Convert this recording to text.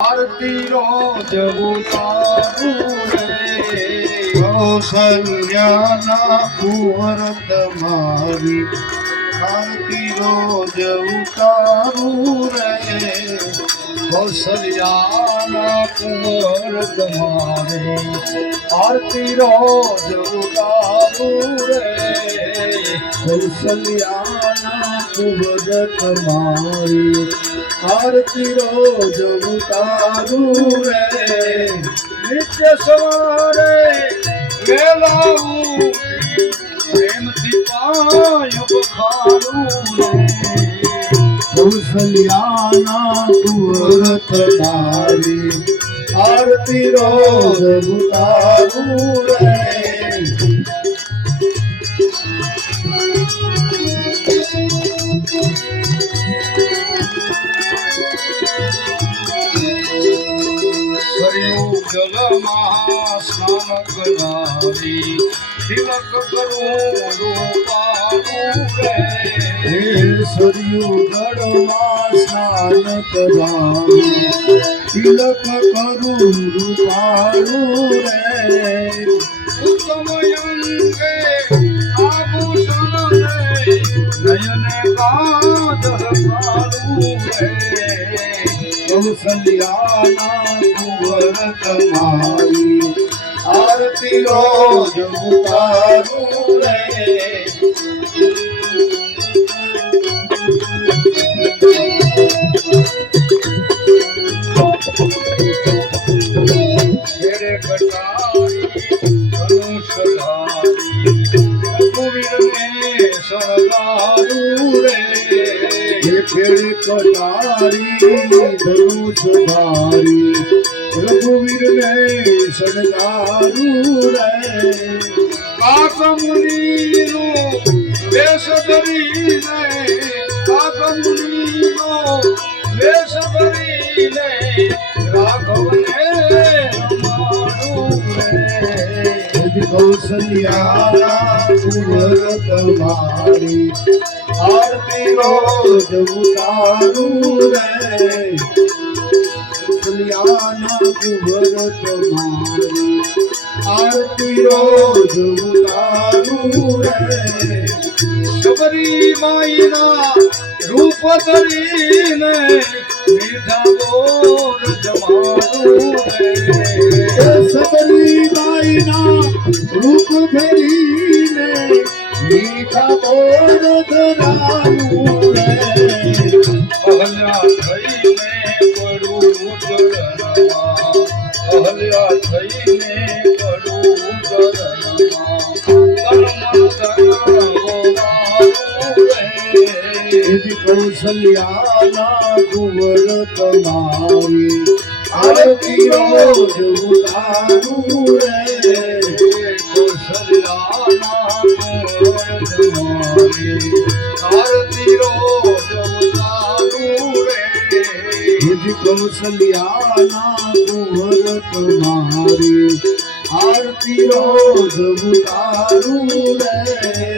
આરતી રોજ ઉતારું રે કૌશલ્યાના કુંવર તમારી આરતી રોજ ઉતારું રે કૌશલ્યાના કુંવર તમારે આરતી રોજ ઉતારું રે કૌશલ્યાના કુંવર તમારી આરતી રોજ ઉતારું રે નિત્ય સવારે વેલા પ્રેમથી પાય બખારું રે કૌશલ્યાના કુંવર તમારી આરતી રોજ ઉતારું રે જલમાં સ્નાન કરાવી તિલક કરું રૂપારું રે સરયુ જળમાં સ્નાન કરાવી તિલક કરું રૂપારું રે ઉત્તમ અંગે આભૂષણ રે નયને કાજલ કાળું રે કૌશલ્યાના કુંવર તમારી આરતી રોજ ઉતારું રે ઘેરે કટારી ધનુષધારી રઘુવીરને શણગારું રે ખેડે કટારી ધનુષધારી રઘુવીરને શણગારું રે કાકમુનિનો વેશ ધરીને કાકમુનિનો વેશ ધરીને રાઘવને રમાડું રે કૌશલ્યાના કુંવર તમારી આરતી રોજ ઉતારું રે કૌશલ્યાના કુંવર તમારી આરતી રોજ ઉતારું રે શબરી માઈના રૂપ ધરીને મીઠા બોલ જમાડું રે શબરી માઈના રૂપ ધરીને મીઠા બોલ ધરાવું રે અહલ્યા થઈને પડું ચરણમાં અહલ્યા થઈને પડું ચરણમાં કૌશલ્યાના કુંવર તમારી આરતી રોજ ઉતારું રે કૌશલ્યાના કુંવર તમારી આરતી રોજ ઉતારું રે કૌશલ્યાના કુંવર તમારી આરતી રોજ ઉતારું રે